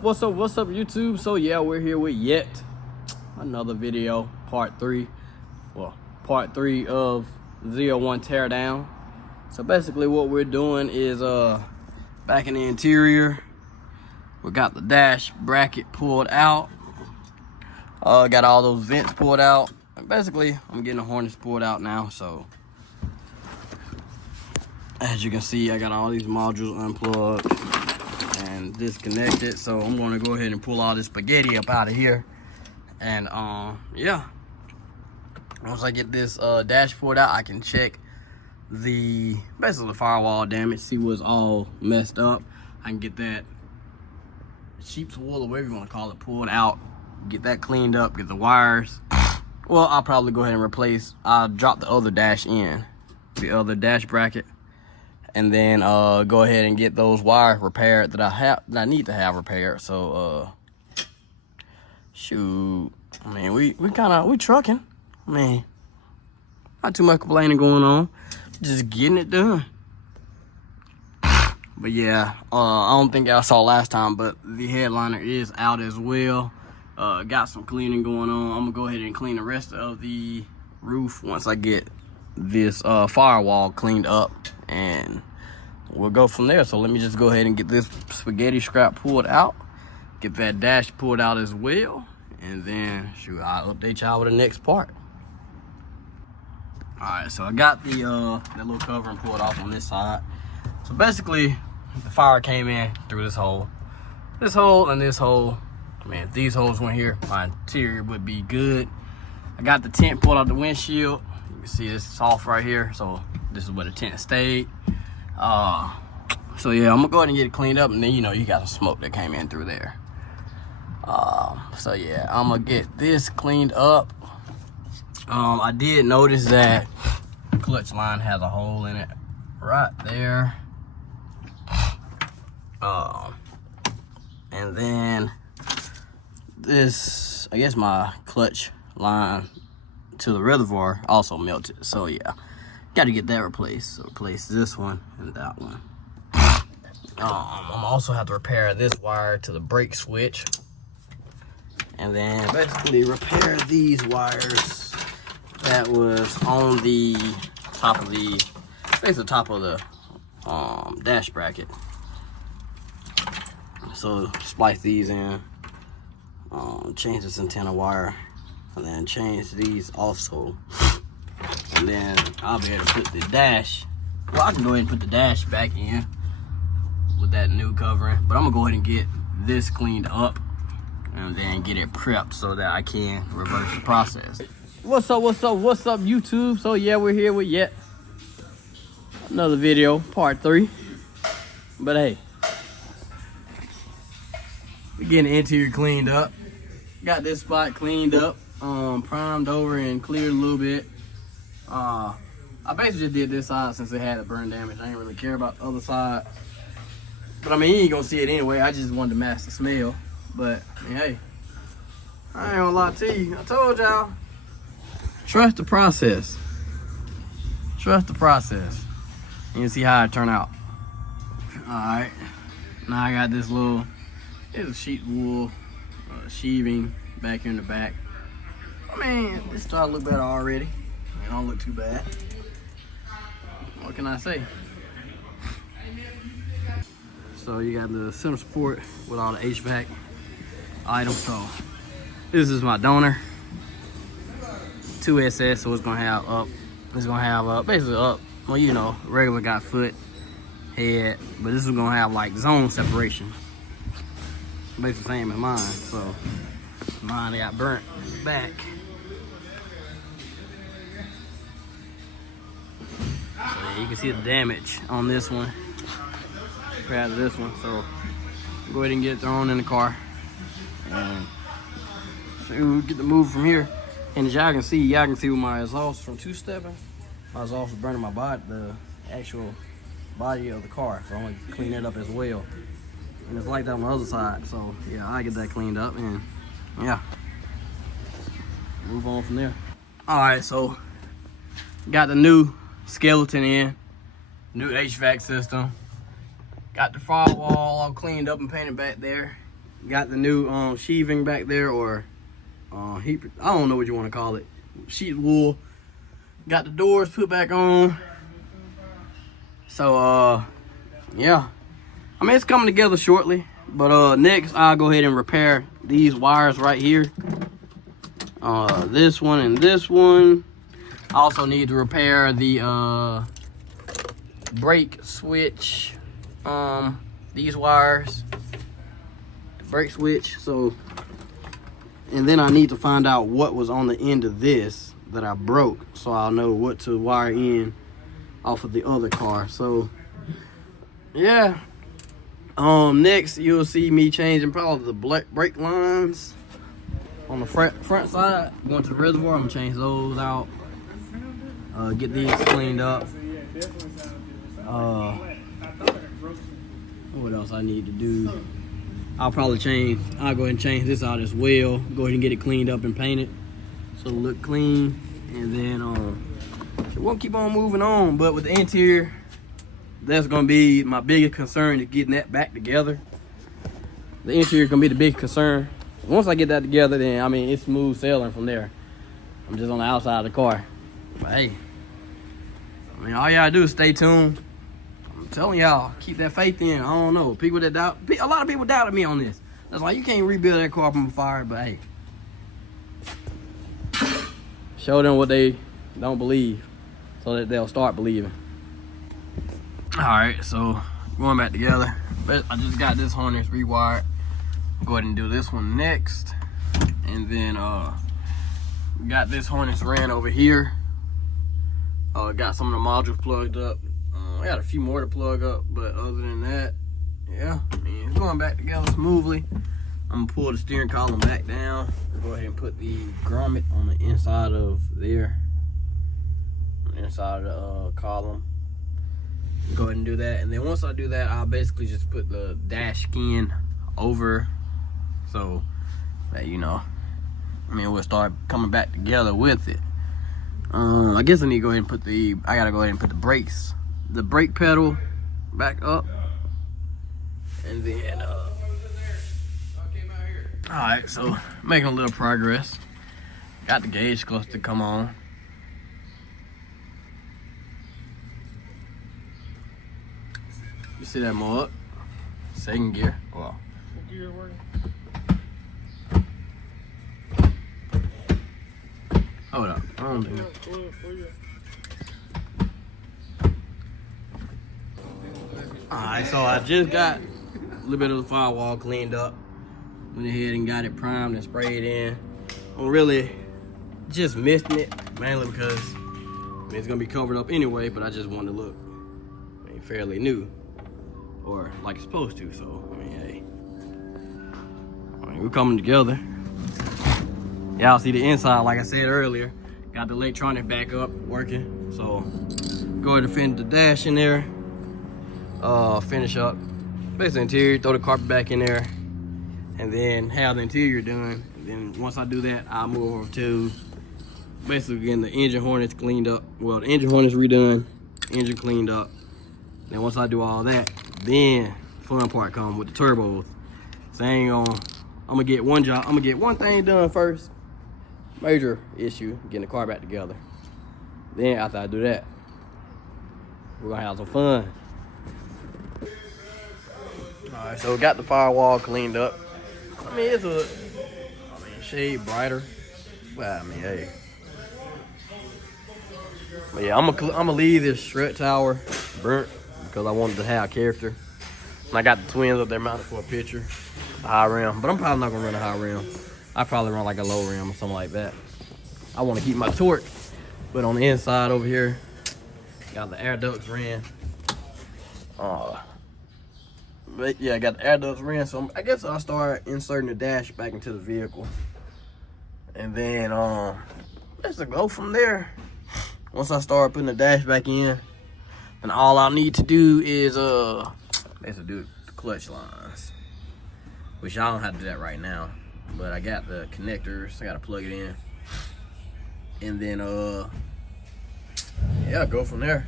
what's up YouTube? So yeah, we're here with yet another video, part 3 of ZL1 teardown. So basically what we're doing is back in the interior, we got the dash bracket pulled out, got all those vents pulled out, and basically I'm getting the harness pulled out now. So as you can see, I got all these modules unplugged and disconnected. So I'm going to go ahead and pull all this spaghetti up out of here. And yeah, once I get this dash pulled out, I can check basically the firewall damage, see what's all messed up. I can get that sheep's wool or whatever you want to call it pulled out, get that cleaned up, get the wires. Well, I'll probably go ahead and I'll drop the other dash in, the other dash bracket, and then go ahead and get those wires repaired that I need to have repaired. So shoot, I mean, we trucking. I mean, not too much complaining going on, just getting it done. But yeah, I don't think y'all saw last time, but the headliner is out as well. Got some cleaning going on. I'm gonna go ahead and clean the rest of the roof once I get this firewall cleaned up, and we'll go from there. So let me just go ahead and get this spaghetti scrap pulled out, get that dash pulled out as well, and then shoot, I'll update y'all with the next part. All right, so I got the that little covering pulled off on this side. So basically, the fire came in through this hole, and this hole. I mean, if these holes went here, my interior would be good. I got the tent pulled out the windshield. You can see it's off right here, so this is where the tent stayed. So yeah, I'm gonna go ahead and get it cleaned up, and then you got some smoke that came in through there. So yeah, I'm gonna get this cleaned up. I did notice that the clutch line has a hole in it right there. And then this, I guess my clutch line to the reservoir also melted. So yeah, got to get that replaced. So replace this one and that one. I'm also have to repair this wire to the brake switch, and then basically repair these wires that was on the top of the, basically the top of the dash bracket. So splice these in, change this antenna wire, and then change these also. And then I'll be able to put the dash, well, I can go ahead and put the dash back in with that new covering, but I'm gonna go ahead and get this cleaned up and then get it prepped so that I can reverse the process. What's up YouTube? So yeah, we're here with yet another video, part 3. But hey, we're getting the interior cleaned up. Got this spot cleaned up, primed over and cleared a little bit. I basically just did this side since it had a burn damage. I didn't really care about the other side. But I mean, you ain't gonna see it anyway. I just wanted to mask the smell. But I mean, hey, I ain't gonna lie to you. I told y'all, trust the process. Trust the process. And you see how it turn out. All right, now I got this little, it's a sheep wool sheathing back here in the back. I mean, it's starting to look better already. It don't look too bad. What can I say? So you got the center support with all the HVAC items. So this is my donor, 2SS. So it's gonna have up. It's gonna have basically up. Well, regular got foot, head, but this is gonna have like zone separation. Basically the same as mine. So mine got burnt back. So yeah, you can see the damage on this one compared to this one. So go ahead and get it thrown in the car, and so we'll get the move from here. And as y'all can see with my exhaust from two-stepping, my exhaust was burning my body, the actual body of the car. So I'm gonna clean that up as well. And it's like that on the other side. So yeah, I get that cleaned up, and yeah, move on from there. All right, so got the new skeleton in, new HVAC system. Got the firewall all cleaned up and painted back there. Got the new sheathing back there, or heat, I don't know what you want to call it. Sheet wool. Got the doors put back on. So yeah, I mean, it's coming together shortly. But next I'll go ahead and repair these wires right here. This one and this one. I also need to repair the brake switch. These wires, the brake switch. So, and then I need to find out what was on the end of this that I broke, so I'll know what to wire in off of the other car. So yeah, next you'll see me changing probably the brake lines on the front side going to the reservoir. I'm gonna change those out, get these cleaned up. What else I need to do? I'll go ahead and change this out as well. Go ahead and get it cleaned up and painted so it'll look clean. And then we'll keep on moving on. But with the interior, that's gonna be my biggest concern, is getting that back together. The interior is gonna be the big concern. Once I get that together, then I mean, it's smooth sailing from there. I'm just on the outside of the car. But hey, I mean, all y'all do is stay tuned. I'm telling y'all, keep that faith in. I don't know, people that doubt, a lot of people doubted me on this. That's why you can't rebuild that car from fire. But hey, show them what they don't believe, so that they'll start believing. All right, so going back together. But I just got this harness rewired. Go ahead and do this one next, and then got this harness ran over here. Got some of the modules plugged up. I got a few more to plug up, but other than that, yeah, I mean, it's going back together smoothly. I'm gonna pull the steering column back down. Go ahead and put the grommet on the inside of there, on the inside of the column. Go ahead and do that, and then once I do that, I'll basically just put the dash skin over, so that, you know, I mean, we'll start coming back together with it. I guess I need to go ahead and put I gotta go ahead and put the brake pedal back up, and then all right, so making a little progress. Got the gauge close to come on. You see that more up? Second gear. Wow. What gear working? Hold up. I don't think. Alright, so I just got a little bit of the firewall cleaned up. Went ahead and got it primed and sprayed in. I'm really just missing it, mainly because it's gonna be covered up anyway, but I just wanted to look, I mean, fairly new, or like it's supposed to. So I mean, hey, I mean, we're coming together. Y'all see the inside, like I said earlier, got the electronic back up working. So go ahead and finish the dash in there, finish up basically interior, throw the carpet back in there, and then have the interior done. And then once I do that, I'll move over to basically getting the engine harness cleaned up. Well, the engine harness redone, engine cleaned up. Then once I do all that, then fun part comes with the turbos. So I'm gonna get one job. I'm gonna get one thing done first. Major issue, getting the car back together. Then after I do that, we're gonna have some fun. All right, so we got the firewall cleaned up. I mean, it's a shade brighter, but I mean, hey. But yeah, I'm gonna leave this strut tower burnt because I wanted to have character. And I got the twins up there mounted for a picture, the high rim, but I'm probably not gonna run a high rim. I probably run like a low rim or something like that. I want to keep my torque, but on the inside over here, got the air ducts ran. But yeah, I got the air ducts ran, so I guess I'll start inserting the dash back into the vehicle, and then let's go from there. Once I start putting the dash back in, then all I need to do is basically do the clutch lines, which I don't have to do that right now. But I got the connectors, I gotta plug it in. And then yeah, go from there.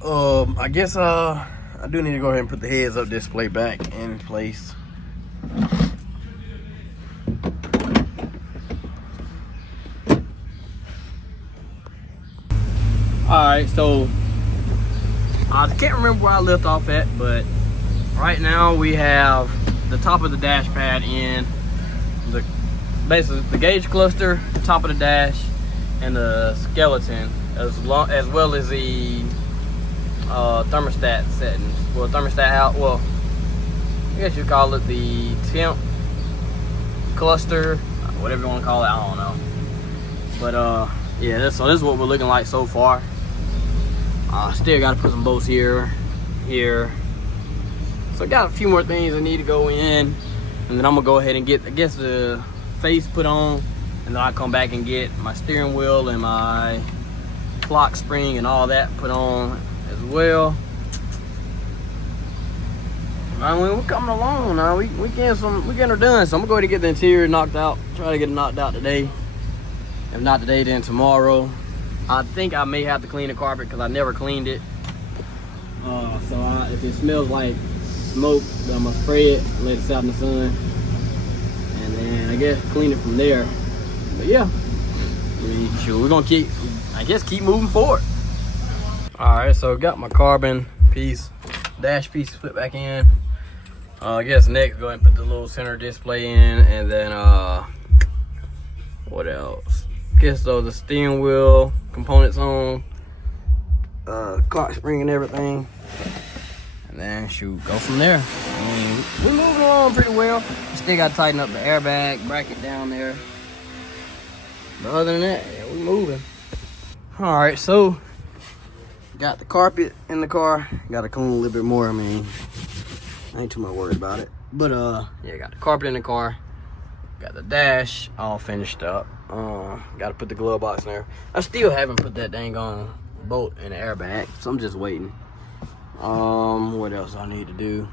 I guess I do need to go ahead and put the heads up display back in place. Alright, so I can't remember where I left off at, but right now we have the top of the dash pad in, basically the gauge cluster, the top of the dash, and the skeleton, as well as the thermostat settings. Well, thermostat out. Well, I guess you call it the temp cluster, whatever you want to call it. I don't know. But yeah, so this is what we're looking like so far. Still got to put some bolts here. So I got a few more things that need to go in, and then I'm gonna go ahead and get, I guess, the face put on, and then I'll come back and get my steering wheel and my clock spring and all that put on as well. I mean, we're coming along now. We getting her done. So I'm gonna go ahead and get the interior knocked out. Try to get it knocked out today. If not today, then tomorrow. I think I may have to clean the carpet because I never cleaned it. So if it smells like smoke, then I'm gonna spray it, let it sit out in the sun, and then I guess clean it from there. But yeah, we're gonna keep moving forward. All right, so got my carbon piece, dash piece put back in. I guess next go ahead and put the little center display in, and then what else? Guess so the steering wheel components on, clock spring and everything, and then shoot, go from there. I mean, we're moving along pretty well. Still got to tighten up the airbag bracket down there, but other than that, yeah, we're moving. All right, so got the carpet in the car. Got to clean a little bit more. I mean, I ain't too much worried about it, but yeah, got the carpet in the car. Got the dash all finished up. Got to put the glove box in there. I still haven't put that dang on bolt in the airbag, so I'm just waiting. What else I need to do?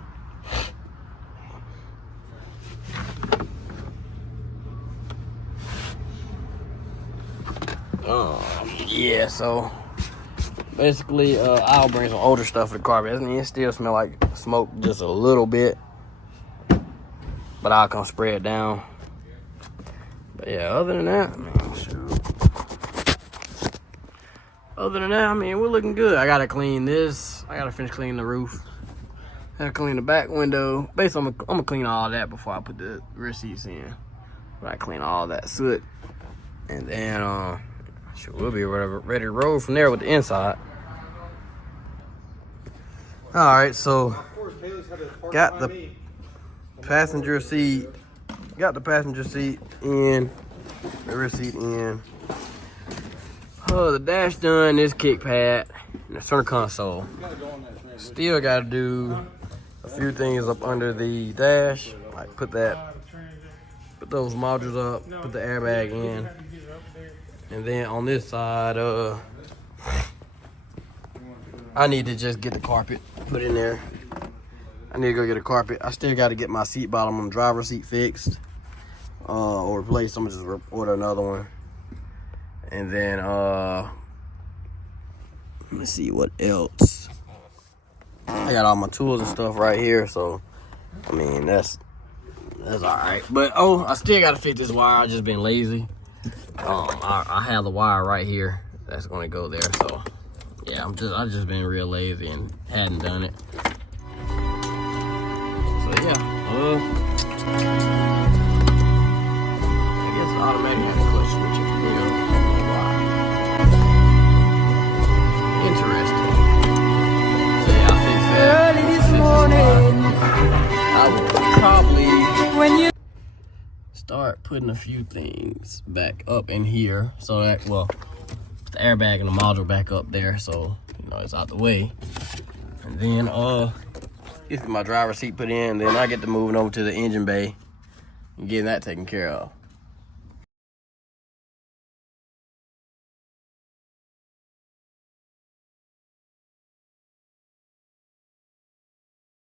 Yeah, so basically I'll bring some older stuff for the carpet. I mean, it still smell like smoke just a little bit, but I'll come spray it down. But yeah, other than that, I mean, shoot. Other than that, I mean, we're looking good. I gotta clean this. I gotta finish cleaning the roof. I gotta clean the back window. Basically, I'm gonna clean all that before I put the rear seats in. But I clean all that soot, and then shoot, we'll be ready to roll from there with the inside. All right, so got the passenger seat. Got the passenger seat in, the rear seat in. The dash done, this kick pad, and the center console. Still got to do a few things up under the dash, like put those modules up, put the airbag in, and then on this side, I need to just get the carpet put in there. I need to go get a carpet. I still got to get my seat bottom on the driver's seat fixed. Or replace. I'm gonna just order another one, and then let me see what else. I got all my tools and stuff right here, so I mean that's all right. But I still gotta fix this wire. I just been lazy. I have the wire right here that's gonna go there. So yeah, I just been real lazy and hadn't done it. So yeah, automatic had a clutch switch if you will. Interesting. So yeah, I fixed that. Early this morning, I will probably start putting a few things back up in here, so that, well, put the airbag and the module back up there, so you know it's out the way. And then get my driver's seat put in, then I get to moving over to the engine bay and getting that taken care of.